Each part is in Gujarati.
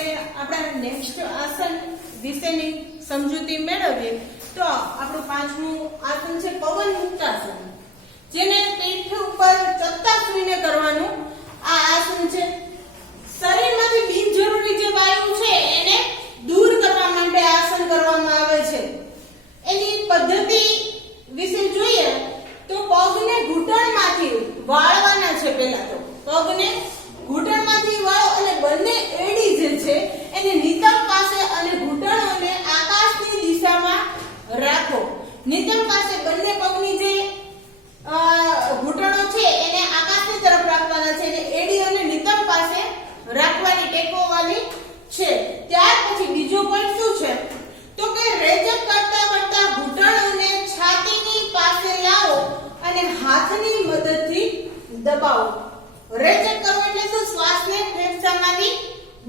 આપણે આપણા નેક્સ્ટ આસન વિશેની સમજૂતી મેળવીએ તો આપણું પાંચમું આસન છે પવન મુક્તાસન, જેને પીઠ ઉપર ચત્તા સૂઈને કરવાનું આ આસન છે. શરીરમાંથી બિનજરૂરી જે વાયુ છે એને દૂર કરવા માટે આસન કરવામાં આવે છે. એની પદ્ધતિ વિશે જોઈએ તો પગને ઘૂંટણમાંથી વાળવાના છે. પહેલા તો પગને ઘૂંટણમાંથી વાળો અને બંને એડી જે છે એને નિતંબ પાસે અને ઘૂંટણોને આકાશની દિશામાં રાખો. નિતંબ પાસે બંને પગની જે ઘૂંટણો છે એને આકાશની તરફ રાખવાના છે અને એડી અને નિતંબ પાસે રાખવાની, ટેકવવાની છે. ત્યાર પછી બીજો પોઈન્ટ શું છે તો કે રેચક કરતા કરતા ઘૂંટણોને છાતીની પાસે લાવો અને હાથની મદદથી દબાવો. રેચક કરવો એટલે શું? શ્વાસને ફેફસામાંથી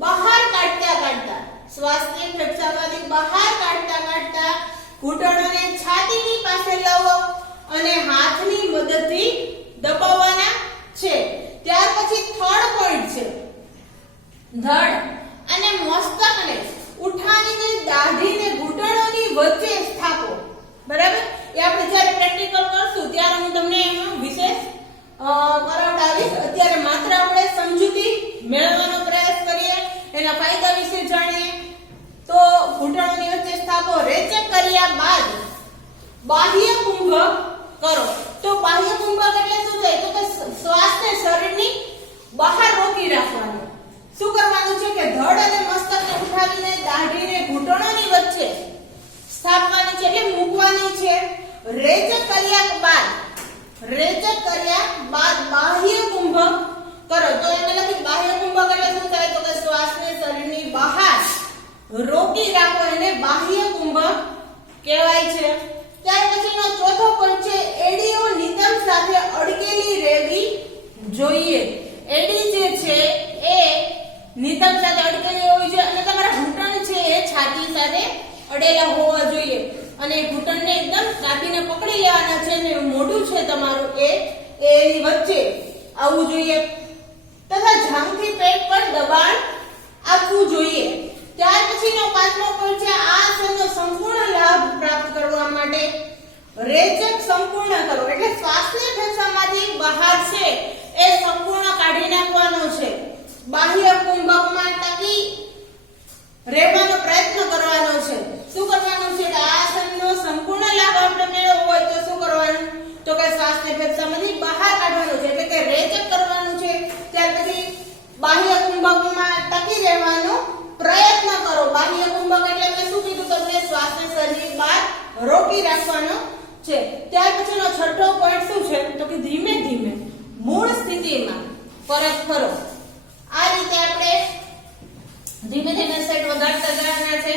બહાર કાઢતા શ્વાસને ફેફસામાંથી બહાર કાઢતા ઘૂંટણોને છાતીની પાસે લાવો અને હાથની મદદથી દબાવવાના છે. ત્યાર પછી થર્ડ પોઈન્ટ છે ધડ અને મસ્તકને ઉઠાવીને દાઢીને ઘૂંટણોની વચ્ચે સ્થાપો. બરાબર? એ આપણે જ્યારે પ્રેક્ટિકલ કરશું ત્યારે હું તમને એનો વિશેષ કરાવડાવીશ. અત્યારે માત્ર આપણે સમજૂતી મેળવવાનો પ્રયાસ કરીએ, એના ફાયદા વિશે જાણીએ. તો ઘૂંટણોની વચ્ચે સ્થાપો. રેચક કર્યા બાદ બાહ્ય કુંભક કરો. તો બાહ્ય કુંભક એટલે શું થાય તો કે શ્વાસને શરીરની બહાર રોકી રાખવાનો. શું કરવાનું છે કે ધડ અને મસ્તકને ઉઠાવીને દાઢીને ઘૂંટણોની વચ્ચે સ્થાપવાની છે એટલે મૂકવાની છે. રેચક કર્યા બાદ બાહ્ય કુંભક કરો. તો એને લખી બાહ્ય કુંભક એટલે શું થાય તો કે શ્વાસને શરીરની બહાર રોકી રાખો, એને બાહ્ય કુંભક કહેવાય છે. ત્યાર પછીનો ચોથો પોઈન્ટ છે એડીઓ નિતંબ સાથે અડકેલી રહેવી જોઈએ. એડી જે છે એ નિતંબ સાથે અડકેલી હોવી જોઈએ અને તમારા ઘૂંટણ છે એ છાતી સાથે અડેલા હોવા જોઈએ અને ઘૂંટણને એકદમ દાબીને પકડી લેવાના છે અને મોઢું છે તમારું એની વચ્ચે આવવું જોઈએ તથા જાંઘથી પેટ પર દબાણ આપવું જોઈએ. ત્યાર પછીનો પાંચમો પોઈન્ટ છે આ આસનનો સંપૂર્ણ લાભ પ્રાપ્ત કરવા માટે રેચક સંપૂર્ણ કરો એટલે શ્વાસને ફેફસામાંથી બહાર છે એ સંપૂર્ણ કાઢી નાખવાનો છે. બાહ્ય કુંભકમાં ટકી રહેવાનો પ્રયત્ન કરવાનો છે. શું કરવાનું છે કે આ આસનનો સંપૂર્ણ લાભ આપણે મેળવવો હોય તો શું કરવાનું તો કે શ્વાસને ફેફસામાંથી બહાર કાઢવાનો છે એટલે કે રેચક કરવાનું છે. ત્યાર પછી બાહ્ય કુંભકમાં ટકી રહેવાનો પ્રયત્ન કરો. બાહ્ય કુંભક એટલે મેં શું કીધું તમને? શ્વાસને શરીર બહાર રોકી રાખવાનો છે. ત્યાર પછીનો છઠ્ઠો પોઈન્ટ શું છે તો કે ધીમે ધીમે મૂળ સ્થિતિમાં પરત ફરો. આ રીતે આપણે ધીમે ધીમે સેટ વધારતા જવાના છે.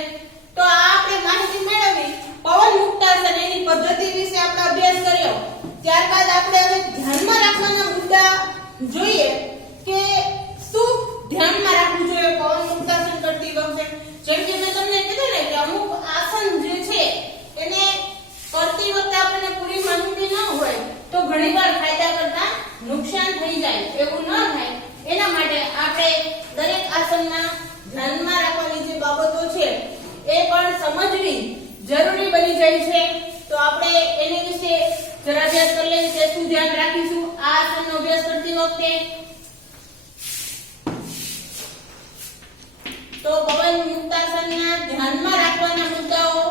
તો આ આપણે માહિતી મેળવી પવન મુક્તાસન એની પદ્ધતિ વિશે આપણે અભ્યાસ કર્યો. ત્યારબાદ આપણે હવે ધ્યાનમાં રાખવાના મુદ્દા જોઈએ કે શું ધ્યાનમાં રાખવું જોઈએ પવન મુક્તાસન કરતી વખતે. જેમ કે મેં તમને કીધું ને કે અમુક આસન જે છે એને કરતી વખતે આપણને પૂરી માહિતી ન હોય તો ઘણીવાર ફાયદા કરતા નુકસાન થઈ જાય. એવું ન થાય એના માટે આપણે દરેક આસનમાં ધ્યાનમાં રાખવાની જે બાબતો છે એ પણ સમજવી જરૂરી બની જાય છે. તો આપણે એની વિશે જરા અભ્યાસ કરી લઈએ કે શું ધ્યાન રાખીશું આ આસનનો અભ્યાસ કરતી વખતે. તો પવન મુક્તાસનના ધ્યાનમાં રાખવાના મુદ્દાઓ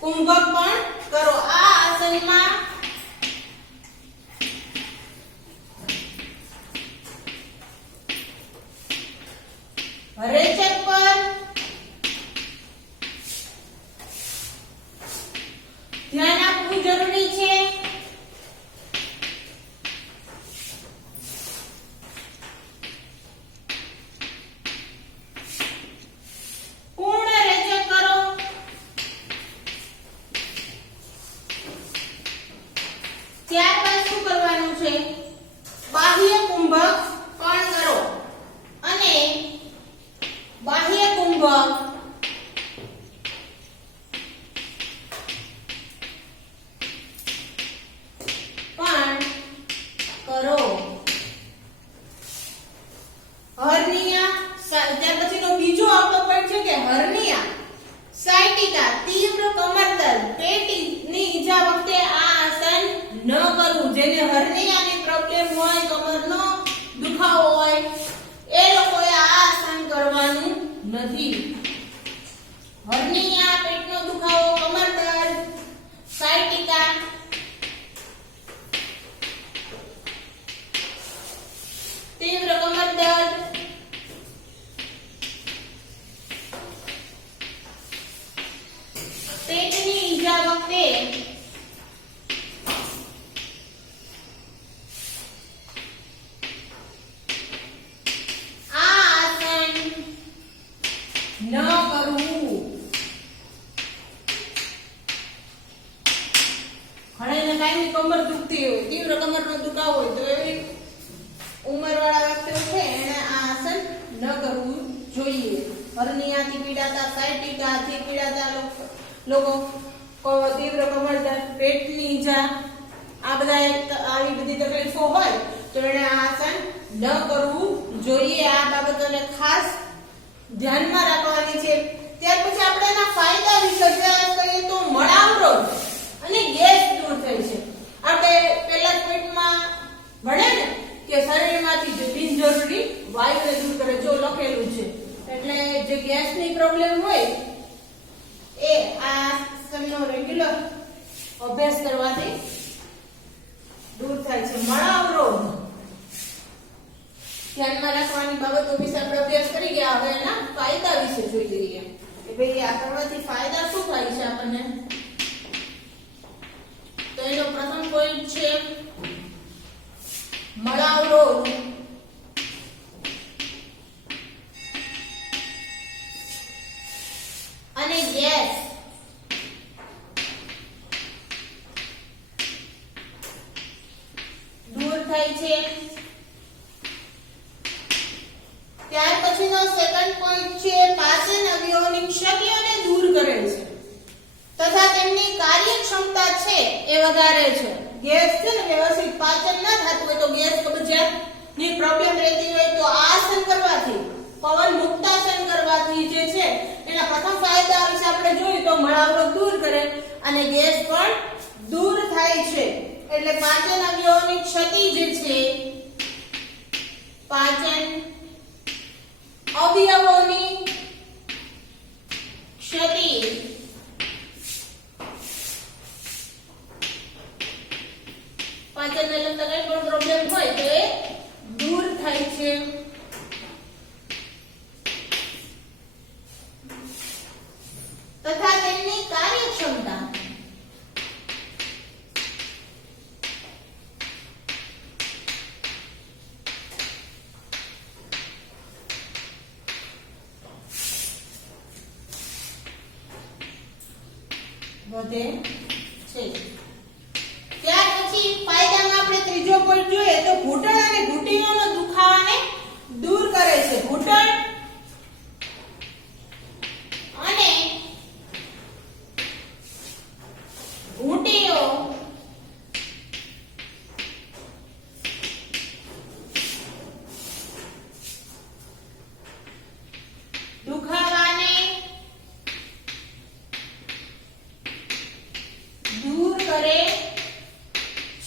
કુંભક પણ કરો. આ આસનમાં રેચક પર ધ્યાન આપવું જરૂરી છે. ત્યારબાદ શું કરવાનું બાહ્ય કુંભક પણ કરો અને બાહ્ય કુંભક પણ કરો. હર્નિયા ત્યાર પછીનો બીજો આપણો પોઈન્ટ છે કે હર્નિયા સાયટિકા તીવ્ર કમર દર્દ પેટની ઈજા વખતે આ આસન ન કરવું. જેને હર્નિયાની પ્રોબ્લેમ હોય, કમરનો દુખાવો હોય, એ લોકોએ આ આસન કરવાનું નથી. હર્નિયા, પેટનો દુખાવો, કમર દર્દ, સાયટિકા, તીવ્ર કમર દર્દ, પેટની ઈજા વખતે આ આસન ન કરવું. ઘણાને કાયમી કમર દુખતી હોય, તીવ્ર કમરનો દુખાવો હોય, તો એવી ઉંમરવાળા વ્યક્તિઓ છે એને આ આસન ન કરવું જોઈએ. હર્નિયાથી પીડાતા, સાયટિકાથી પીડાતા લોકો, તીવ્ર કમર દર્દ, પેટની ઈજા, આ બધા આવી બધી તકલીફો હોય તો એને આ આસન ન કરવું જોઈએ. આ બાબતોને ખાસ ધ્યાનમાં રાખવાની છે. ત્યાર પછી આપણે એના ફાયદા વિશે કરીએ તો મળાવરોગ અને ગેસ દૂર થાય છે. આપણે પહેલા જ પોઈન્ટમાં ભણે ને કે શરીરમાંથી જે બિનજરૂરી વાયુને દૂર કરે, જો લખેલું છે. એટલે જે ગેસની પ્રોબ્લેમ હોય એ આ આસનનો રેગ્યુલર અભ્યાસ કરવાથી દૂર થાય છે. મળાવરોગ ધ્યાનમાં રાખવાની બાબતો વિશે આપણે અભ્યાસ કરી ગયા. હવે એના ફાયદા વિશે જોઈ લઈએ કે ભાઈ આ કરવાથી ફાયદા શું થાય છે આપણને. તો એનો પ્રથમ પોઈન્ટ છે મળાવરોગ અને ગેસ દૂર થાય છે. ત્યાર પછીનો સેકન્ડ પોઈન્ટ છે પાચન અવયવોની ક્ષતિઓને દૂર કરે છે તથા તેમની કાર્યક્ષમતા છે એ વધારે છે. ગેસ છે ને વ્યવસ્થિત પાચન ન થતું હોય તો ગેસ કબજિયાતની પ્રોબ્લેમ રહેતી હોય તો આ આસન કરવાથી, પવન મુક્તાસન કરવાથી જે છે એના પ્રથમ ફાયદા વિશે આપણે જોઈએ તો મળાવરોગ દૂર કરે અને ગેસ પણ દૂર થાય છે. એટલે પાચન અવયવોની ક્ષતિ જે છે, પાચન અવયવોની ક્ષતિ પાચનને લગતા કઈ પણ પ્રોબ્લેમ હોય તો એ દૂર થાય છે. તથા તેમની કાર્યક્ષમતા વધે છે. ત્યાર પછી ફાયદામાં આપણે ત્રીજો પોઈન્ટ જોઈએ તો ઘૂંટણ અને ઘૂંટીઓનો દુખાવાને દૂર કરે છે. ઘૂંટણ અને ઘૂંટીઓ દુખાવાને દૂર કરે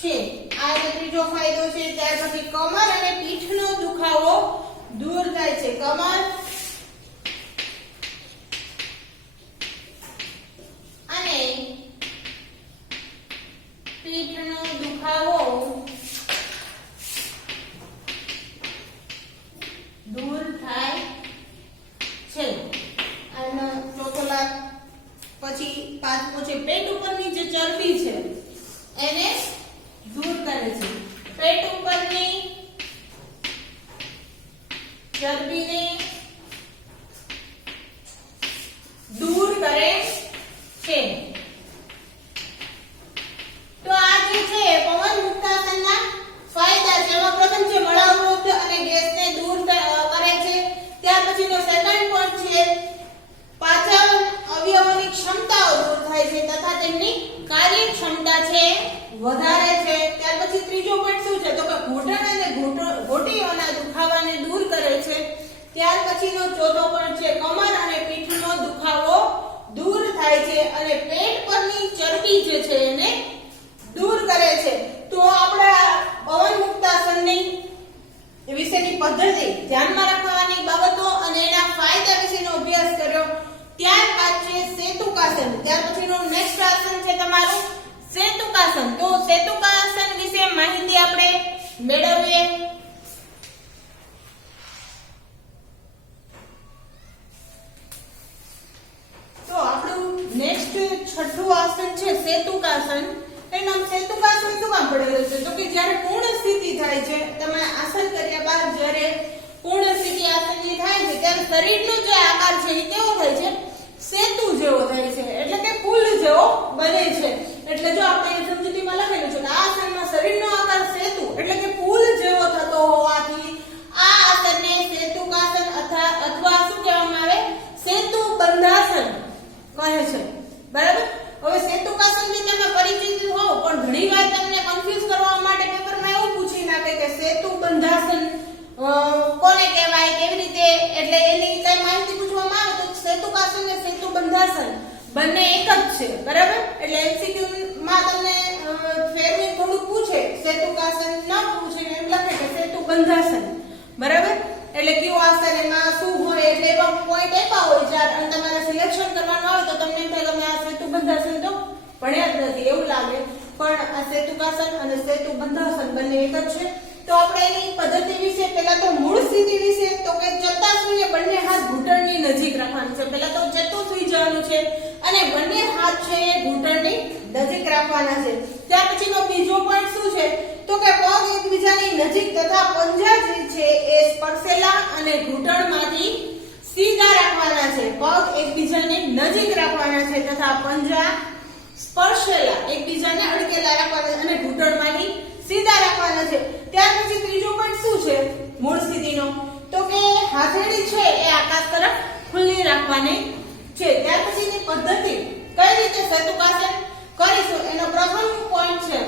છે. આ ત્રીજો ફાયદો છે. ત્યાર પછી કમર અને પીઠનો દુખાવો દૂર થાય છે. કમર અને પીઠનો દુખાવો દૂર થાય છે. આનો ચોથો લાભ પછી પાંચમો છે પેટ ઉપરની જે ચરબી છે એને દૂર કરે છે. પેટ ઉપરની ચરબીને દૂર કરે છે. તો આ જે છે પવન મુક્તાસનના ફાયદા છે. એમાં પ્રથમ તેમની કાર્યક્ષમતા છે વધારે છે. ત્યાર પછી ત્રીજો પોઈન્ટ શું છે તો કે ઘૂંટણ અને ઘોટીઓના દુખાવાને દૂર કરે છે. ત્યાર પછીનો ચોથો પોઈન્ટ છે કમર અને પીઠનો દુખાવો દૂર થાય છે અને પેટ પરની ચરબી જે છે એને દૂર કરે છે. તો આપણા પવન મુક્તાસનની વિશેની પદ્ધતિ ધ્યાનમાં રાખવાની બાબતો અને એના ફાયદા વિશેનો અભ્યાસ કર્યો. ત્યારબાદ છે સેતુકાસન. ત્યાર પછીનું નેક્સ્ટ આસન છે તમારું સેતુકાસન. તો સેતુકાસન વિશે માહિતી આપણે મેળવીએ. તો આપણું નેક્સ્ટ છઠ્ઠું આસન છે સેતુકાસન. એનું નામ સેતુકાસન શું કામ પડેલું છે તો કે જ્યારે પૂર્ણ સ્થિતિ થાય છે, તમે આસન કર્યા બાદ જ્યારે પૂર્ણ સ્થિતિ આસનની થાય છે ત્યારે શરીરનો જે આકાર છે એ કેવો થાય છે સેતુ જેવો થાય છે, એટલે કે પુલ જેવો બને છે. એટલે જો આપણે સમજૂતીમાં લખેલું છે કે આ આસનમાં શરીરનો આકાર સેતુ એટલે કે પુલ જેવો થતો હોવાથી આ આસનને સેતુકાસન અથવા શું કહેવામાં આવે સેતુ બંધાસન કહે છે. બરાબર. હવે સેતુકાસનથી તમે પરિચિત હો, પણ ઘણીવાર તમને કન્ફ્યુઝ કરવા માટે પેપરમાં એવું પૂછી નાખે કે સેતુ બંધાસન કોને કહેવાય, કેવી રીતે, એટલે એની કઈ માહિતી પૂછવામાં આવે તો સેતુકાસન અને સેતુ બંધાસન બંને એક જ છે. બરાબર. એટલે એમસીક્યુ માં તમને ફેરવી થોડું પૂછે, સેતુકાસન ન પૂછે એમ લખે કે સેતુ બંધાસન. બરાબર. એટલે કયું આસન એમાં શું હોય એટલે એવા પોઈન્ટ આપ્યા હોય જ્યારે અને તમારે સિલેક્શન કરવાનું આવે તો તમને એમ થાય કે આ સેતુ બંધાસન તો ભણ્યા જ નથી એવું લાગે, પણ આ સેતુકાસન અને સેતુ બંધાસન બંને એક જ છે. તો આપણે એની પદ્ધતિ વિશે પહેલા તો મૂળ સ્થિતિ વિશે તો કે ચત્તા સુઈને બંને હાથ ઘૂંટણની નજીક રાખવાનું છે. પહેલા તો ચત્તું સુઈ જવાનું છે અને બંને હાથ છે એ ઘૂંટણની નજીક રાખવાના છે. ત્યાર પછીનો બીજો પોઈન્ટ શું છે તો કે પગ એકબીજાની નજીક તથા પંજા જે છે એ સ્પર્શેલા અને ઘૂંટણમાંથી સીધા રાખવાના છે. પગ એકબીજાને નજીક રાખવાના છે તથા પંજા સ્પર્શેલા એકબીજાને અડકેલા રાખવાના અને ઘૂંટણમાંથી સીધા રાખવાના છે. ત્યાર પછી ત્રીજો પોઈન્ટ શું છે મૂળ સ્થિતિનો તો કે હાથેળી છે એ આકાશ તરફ ખુલ્લી રાખવાની છે. ત્યાર પછીની પદ્ધતિ કઈ રીતે સેતુકાસન કરીશું એનો પ્રથમ પોઈન્ટ છે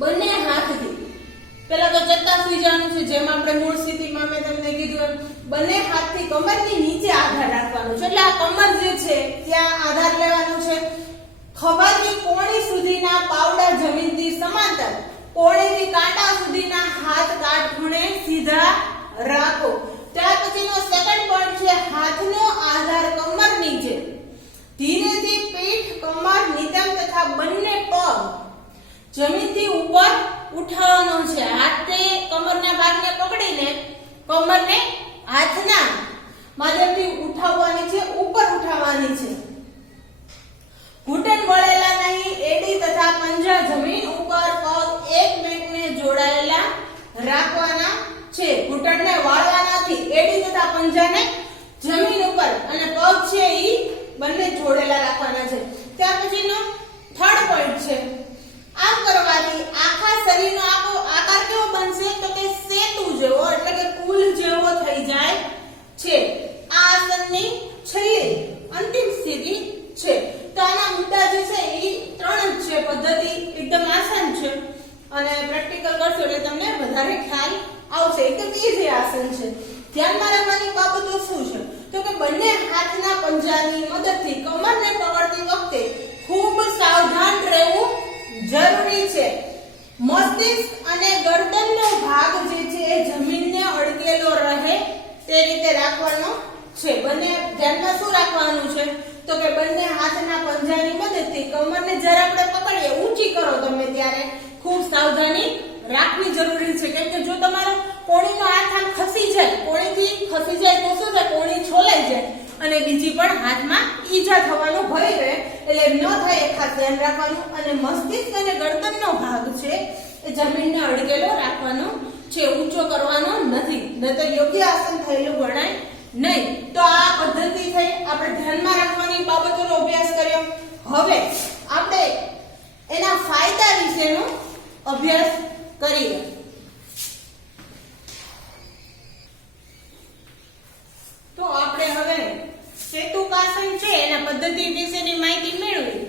બંને હાથથી પહેલા તો ચત્તા સુઈ જવાનું છે, જેમ આપણે મૂળ સ્થિતિમાં મેં તમને કીધું એમ બંને હાથથી કમરની નીચે આધાર રાખવાનો છે. એટલે આ કમર જે છે ત્યાં આધાર લેવાનો છે. ખભાથી કોણી સુધીના પાવડા જમીનથી સમાંતર, કોણીથી કાંટા સુધીના હાથ કાટખૂણે સીધા રાખો. ત્યાર પછીનો સેકન્ડ પોઈન્ટ છે હાથનો આધાર કમર નીચે, ધીરેથી પીઠ, કમર, નિતંબ તથા બંને પગ જમીનથી ઉપર ઉઠાવવાનો છે. હાથે કમરના ભાગને પકડીને કમરને હાથના માધ્યમથી ઉઠાવવાની છે, ઉપર ઉઠાવવાની છે. ઘૂંટણ વળેલા નહીં, એડી તથા પંજા જમીન ઉપર, પગ એકમેકને જોડાયેલા રાખવાના છે. ઘૂંટણને વાળવા નથી, એડી તથા પંજાને જમીન ઉપર અને પગ છે ઈ બંને જોડેલા રાખવાના છે. ત્યાર પછીનો થર્ડ પોઈન્ટ છે આમ કરવાથી આખા શરીરનો આકાર કેવો બનશે તો કે સેતુ જેવો એટલે કે પુલ જેવો થઈ જાય છે. આ આસનની છેલ્લી અંતિમ સ્થિતિ છે. તો આના મુદ્દા જે છે એ ત્રણ જ છે. પદ્ધતિ એકદમ આસાન છે અને પ્રેક્ટિકલ કરશો એટલે તમને વધારે ખ્યાલ આવશે. એકદમ ઈઝી આસન છે. ધ્યાનમાં રાખવાની બાબતો શું છે તો કે બંને હાથના પંજાની મદદથી કમરને પકડતી વખતે ખૂબ સાવધાન રહેવું જરૂરી છે. મસ્તિષ્ક અને ગરદનનો ભાગ જે છે એ જમીનને અડકેલો રહે તે રીતે રાખવાનો છે. બંને ધ્યાનમાં શું રાખવાનું છે તો કે બંને હાથના પંજાની મદદથી કમરને જ્યારે આપણે પકડીએ ઊંચી કરો તમે ત્યારે ખૂબ સાવધાની રાખવી જરૂરી છે. કેમ કે જો તમારો કોણીનો હાથ આમ ખસી જાય, કોણીથી ખસી જાય તો શું થાય કોણી છોલાઈ જાય અને બીજી પણ હાથમાં ઈજા થવાનો ભય રહે. એટલે ન થાય એ ખાસ ધ્યાન રાખવાનું. અને મસ્તિષ્ક અને ગરદનનો ભાગ છે એ જમીનને અડકેલો રાખવાનો છે, ઊંચો કરવાનો નથી, નહીતર યોગ્ય આસન થયેલું ગણાય નહીં. તો આ પદ્ધતિ થઈ, આપણે ધ્યાનમાં રાખવાની બાબતોનો અભ્યાસ કર્યો. હવે આપણે એના ફાયદા વિશેનો અભ્યાસ કરીએ. તો આપણે હવે સેતુકાસન છે એના પદ્ધતિ વિશેની માહિતી મેળવી.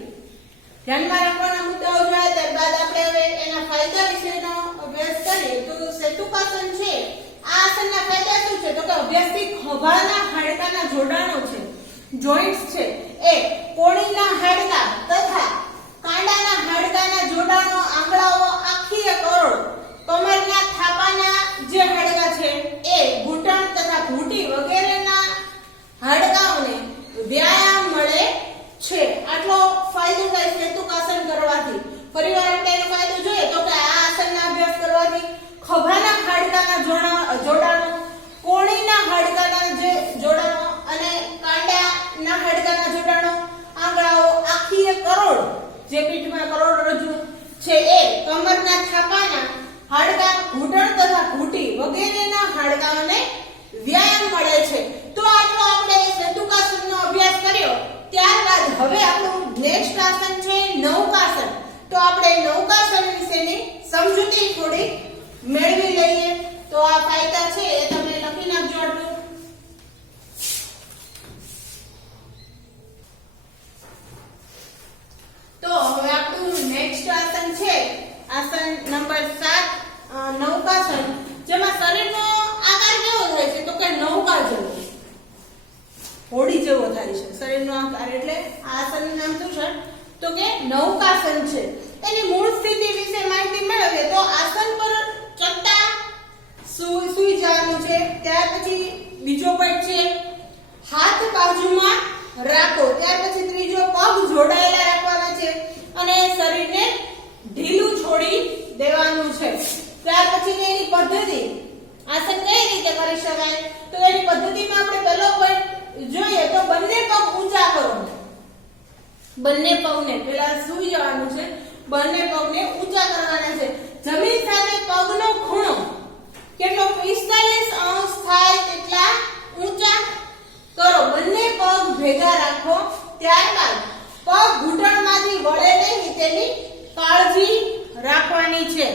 ધ્યાનમાં રાખવાના મુદ્દાઓ જોયા. ત્યારબાદ આપણે હવે એના ફાયદા વિશેનો અભ્યાસ કરીએ. તો સેતુકાસન છે, આ આસનના ફાયદા શું છે? તો કે અભ્યાસથી ખભાના હાડકાના જોડાણો છે, જોઈન્ટ્સ છે, એ કોણીના હાડકા તથા કાંડાના હાડકાના જોડાણો, આંગળાઓ, આખીય કરોડ, કમરના થાપાના જે હાડકા છે એ ઘૂંટણ તથા ઘૂંટી વગેરેના હાડકાઓને વ્યાયામ મળે છે. આટલો ફાયદો થાય સેતુકાસન કરવાથી. ફરીવાર આપણે એનો ફાયદો જોઈએ તો કે આ આસનના અભ્યાસ કરવાથી ખભાના હાડકાના જોડાણો, કોણીના હાડકાના જે જોડાણો અને કાંડાના હાડકાના જોડાણો, આંગળાઓ, આખીય કરોડ જે પીઠમાં કરોડરજ્જુ છે એ કમરના થાપાના હાડકા, ઘૂંટણ તથા ઘૂંટી વગેરેના હાડકાઓને વ્યાયામ મળે છે. તો આટલો આપણે સેતુકાસનનો અભ્યાસ કર્યો. ત્યારબાદ હવે આપણું નેક્સ્ટ આસન છે નૌકાસન. તો આપણે નૌકાસન વિશેની સમજૂતી થોડી મેળવી લઈએ. તો આ ફાયદા છે એ તમે લખી નાખજો આટલું. તો હવે આપણું નેક્સ્ટ આસન છે આસન નંબર 7 નૌકાસન, જેમાં શરીરનો આકાર કેવો થાય છે? તો કે નૌકા જેવો, હોડી જેવો થાય છે શરીરનો આકાર. એટલે આ આસનનું નામ શું છે? તો કે નૌકાસન છે. એની મૂળ સ્થિતિ વિશે માહિતી મેળવીએ તો આસન પર ચટ્ટા સૂઈ જવાનું છે. ત્યાર પછી બીજો પોઈન્ટ છે હાથ બાજુમાં રાખો. ત્યાર પછી ત્રીજો પગ જોડાયેલા રાખવાના છે અને શરીરને ઢીલું છોડી દેવાનું છે. ત્યાર પછી એની પદ્ધતિ, આસન કઈ રીતે કરી શકાય? તો એની પદ્ધતિમાં આપણે પહેલો પોઈન્ટ જોઈએ તો બંને પગ ઊંચા કરો. બંને પગને પહેલા સૂઈ જવાનું છે, બંને પગને ઊંચા કરવાના છે. જમીન સાથે પગનો ખૂણો કેટલો 45 અંશ થાય તેટલા ઊંચા કરો. બંને પગ ભેગા રાખો. ત્યારબાદ પગ ઘૂંટણમાંથી વળે નહીં તેની કાળજી રાખવાની છે.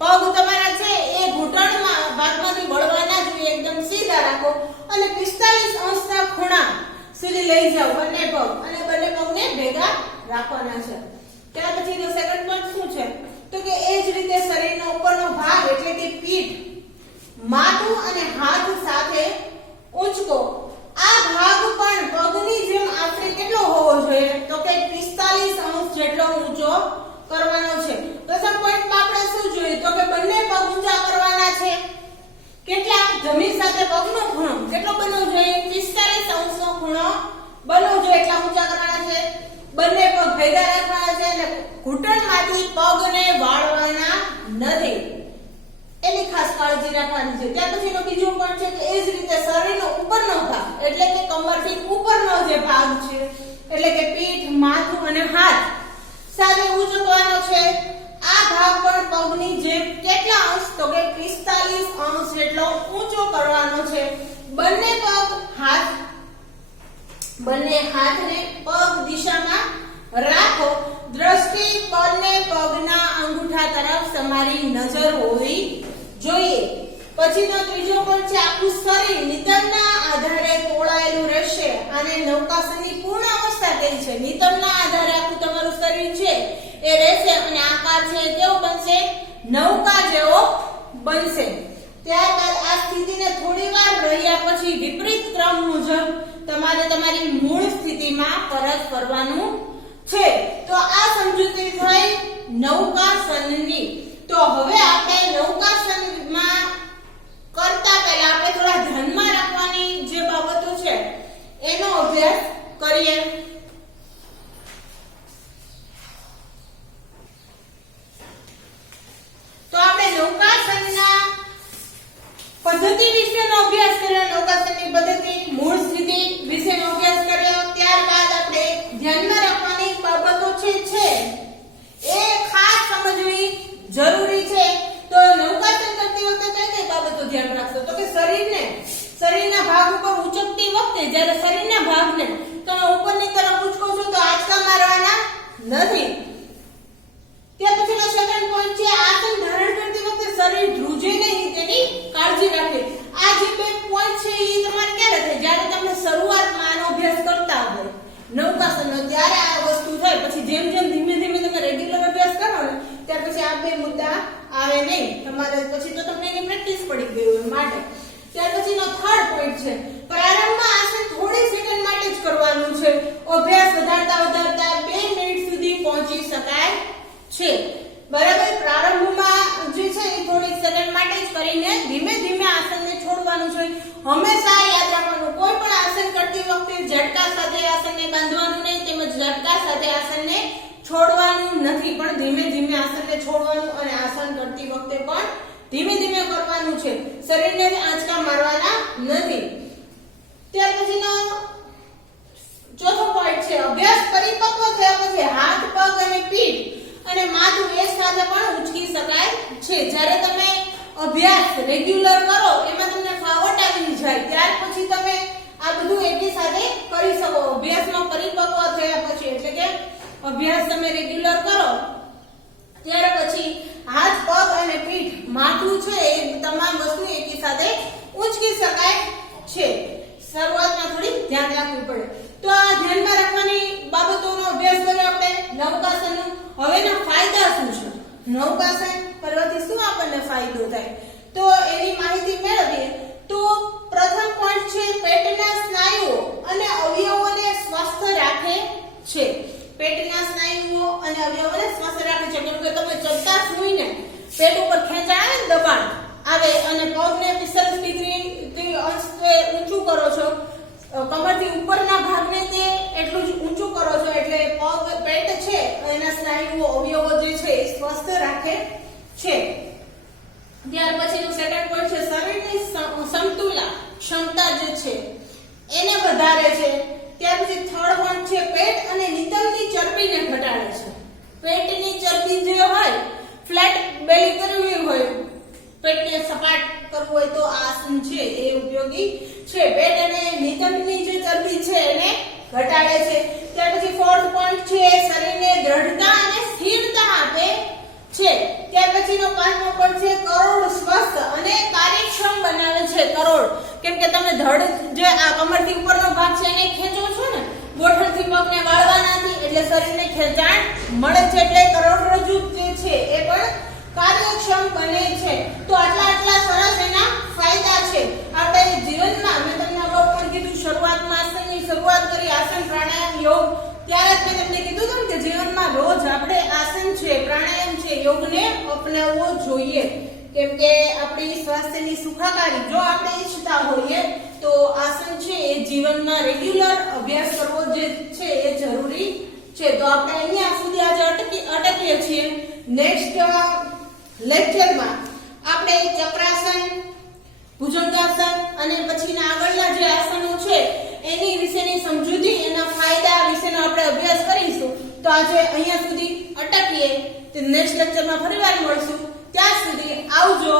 પગ તમારા છે એ ઘૂંટણમાં ભાગમાંથી વળવાના જોઈએ, એકદમ સીધા રાખો અને 45 અંશના ખૂણા સુધી લઈ જાઓ બંને પગ, અને બંને પગને ભેગા રાખવાના છે. ત્યાર પછીનો સેકન્ડ પોઈન્ટ શું છે? તો કે એ જ રીતે શરીરનો ઉપરનો ભાગ એટલે કે પીઠ, માથું અને હાથ સાથે ઊંચકો. આ ભાગ પણ પગની જેમ આશરે કેટલો હોવો જોઈએ? તો કે 45 અંશ જેટલો ઊંચો કરવાનો છે. પ્રથમ પોઈન્ટમાં આપણે શું જોયું? તો કે બંને પગ ઊંચા કરવાના છે. કેટલા? જમીન સાથે પગનો ખૂણો કેટલો બનવો જોઈએ? 45 અંશનો ખૂણો બનવો જોઈએ, એટલા ઊંચા કરવાના છે. બંને પગ ભેગા રાખવાના છે અને ઘૂંટણમાંથી પગને વાળવાના નથી, એની ખાસ કાળજી રાખવાની છે. ત્યાર પછીનો બીજો પોઈન્ટ છે કે એ જ રીતે શરીરનો ઉપરનો ભાગ એટલે કે કમરથી ઉપરનો જે ભાગ છે એટલે કે પીઠ, માથું અને હાથ સાથે ઊંચકવાનો છે. આ ભાગ પણ પગની જેમ કેટલા અંશ? તો કે 45 અંશ જેટલો ઊંચો કરવાનો છે. બંને હાથને પગ દિશામાં રાખો. દ્રષ્ટિ બંને પગના અંગૂઠા તરફ તમારી નજર હોવી જોઈએ. પછીનો ત્રીજો પોઈન્ટ છે આખું શરીર નિતંબના આધારે તોળાયેલું રહેશે. આને નૌકાસનની પૂર્ણ અવસ્થા કહે છે. નિતંબના આધારે આખું તમારું શરીર છે એ રહેશે અને આકાર છે કેવો બનશે? નૌકા જેવો બનશે. ત્યારબાદ આ સ્થિતિને થોડીવાર રહ્યા પછી વિપરીત ક્રમ મુજબ તમારે તમારી મૂળ સ્થિતિમાં પરત ફરવાનું છે. તો આ સમજૂતી થઈ નૌકાસનની. તો હવે આપણે નૌકાસનમાં કરતા પહેલા આપણે થોડા ધ્યાનમાં રાખવાની જે બાબતો છે એનો અભ્યાસ કરીએ. તો આપણે નૌકાસનના પદ્ધતિ વિશેનો અભ્યાસ કર્યો, નૌકાસનની પદ્ધતિ, મૂળ સ્થિતિ વિશેનો અભ્યાસ કર્યો. ત્યારબાદ આપણે ધ્યાનમાં રાખવાની બાબતો છે એ ખાસ સમજવી જરૂરી છે. તો નૌકાસન કરતી વખતે કઈ બાબતો ધ્યાન રાખશો? તો કે શરીરના ભાગ ઉપર ઉચકતી વખતે જ્યારે શરીરના ભાગને તમે ઉપરની તરફ ઉચકો છો તો આંચકા મારવાના નથી. ત્યાર પછીનો સેકન્ડ પોઈન્ટ છે આસન ધારણ કરતી વખતે શરીર ધ્રુજે નહીં તેની કાળજી રાખવી. આ જે બે પોઈન્ટ છે એ તમારે ક્યારે થાય? જ્યારે તમે શરૂઆતમાં આનો અભ્યાસ કરતા હોય નૌકાસનનો, ત્યારે આ વસ્તુ થાય. પછી જેમ જેમ ધીમે ધીમે આવે નહીં, તમારે પછી તો તમને એની પ્રેક્ટિસ પડી ગઈ હોય માટે. ત્યાર પછીનો થર્ડ પોઈન્ટ છે પ્રારંભમાં આસન થોડી સેકન્ડ માટે જ કરવાનું છે. અભ્યાસ વધારતા વધારતા 2 મિનિટ સુધી પહોંચી શકાય છે. બરાબર, પ્રારંભમાં જે છે એ થોડી સેકન્ડ માટે જ કરીને ધીમે ધીમે આસનને છોડવાનું છે. હંમેશા યાદ રાખવાનું કોઈ પણ આસન કરતી વખતે ઝટકા સાથે આસનને બાંધવાનું નહીં તેમજ ઝટકા સાથે આસનને છોડવાનું નથી, પણ ધીમે ધીમે આસનને છોડવાનું અને આસન કરતી વખતે પણ ધીમે ધીમે કરવાનું છે. શરીરને આંચકા મારવાના નથી. ત્યાર પછીનો ચોથો પોઈન્ટ છે અભ્યાસ પરિપક્વ થયા પછી હાથ, પગ અને પીઠ અને માથું એક સાથે પણ ઉચકી શકાય છે. જ્યારે તમે અભ્યાસ રેગ્યુલર કરો એમાં તમને ફાવટ આવી જાય ત્યાર પછી તમે આ બધું એકી સાથે કરી શકો. અભ્યાસમાં પરિપક્વ થયા પછી એટલે કે અભ્યાસ તમે રેગ્યુલર કરો ત્યાર પછી હાથ, પગ અને પીઠ, માથું છે એ તમામ વસ્તુ એકી સાથે ઉચકી શકાય છે. શરૂઆતમાં થોડી ધ્યાન રાખવું પડે. તો આ ધ્યાનમાં રાખવાની બાબતોનો અભ્યાસ કર્યો આપણે નૌકાસનનો. હવેના ફાયદા શું છે? નૌકાસન કરવાથી શું આપણને ફાયદો થાય તો એની માહિતી મેળવીએ. તો પ્રથમ પોઈન્ટ છે પેટના સ્નાયુઓ અને અવયવોને સ્વસ્થ રાખે છે. પેટના સ્નાયુઓ અને અવયવોને સ્વસ્થ રાખે છે. કેમ કે તમે ચડતા સૂઈને પેટ ઉપર ખેંચાણ આવે ને દબાણ આવે અને પગને 45 ડિગ્રી અંશે ઊંચું કરો છો, કમરથી ઉપરના ભાગને તે એટલું જ ઊંચું કરો છો એટલે પગ, પેટ છે એના સ્નાયુઓ, અવયવો જે છે એ સ્વસ્થ રાખે છે. ત્યાર પછીનું સેકન્ડ પોઈન્ટ છે શરીરની સમતુલા ક્ષમતા જે છે એને વધારે છે. ત્યાર પછી થર્ડ પોઈન્ટ છે પેટ અને નિતંબની ચરબીને ઘટાડે છે. પેટની ચરબી જે હોય, ફ્લેટ બેલી કરવી હોય, પેટને સપાટ કરવું હોય તો આસન છે એ ઉપયોગી છે. પેટ અને નિતંબની જે ચરબી છે એને ઘટાડે છે. ત્યાર પછી ફોર્થ પોઈન્ટ છે શરીરને દ્રઢતા અને સ્થિરતા આપે છે. ત્યાર પછીનો પાંચમો પોઈન્ટ છે કરોડ સ્વસ્થ અને કાર્યક્ષમ બનાવે છે. કરોડ કેમ કે તમે ધડ જે આ કમરથી ઉપરનો ભાગ છે એને ખેંચો છો ને, ગોઠણથી પગને વાળવાના નથી એટલે શરીરને ખેંચાણ મળે છે એટલે કરોડરજ્જુ જે છે એ પણ કાર્યક્ષમ બને છે. તો આટલા સરસ એના ફાયદા છે. આપણે જીવનમાં મેં તમને અગાઉ પણ કીધું શરૂઆતમાં આસનની શરૂઆત કરી, આસન, પ્રાણાયામ, યોગ, ત્યારે જ મેં તમને કીધું હતું કે જીવનમાં રોજ આપણે આસન છે, પ્રાણાયામ છે, યોગને અપનાવવો જોઈએ. કેમ કે આપણી સ્વાસ્થ્યની સુખાકારી જો આપણે ઈચ્છતા હોઈએ તો આસન છે એ જીવનમાં રેગ્યુલર અભ્યાસ કરવો જે છે એ જરૂરી છે. તો આપણે અહીંયા સુધી આજે અટકીએ છીએ. નેક્સ્ટ લેક્ચરમાં આપણે ચક્રાસન, ભુજંગાસન અને પછીના આગળના જે આસનો છે એની વિશેની સમજૂતી, એના ફાયદા વિશેનો આપણે અભ્યાસ કરીશું. તો આજે અહીંયા સુધી અટકીએ. નેક્સ્ટ લેક્ચરમાં ફરીવાર મળશું. ત્યાં સુધી આવજો.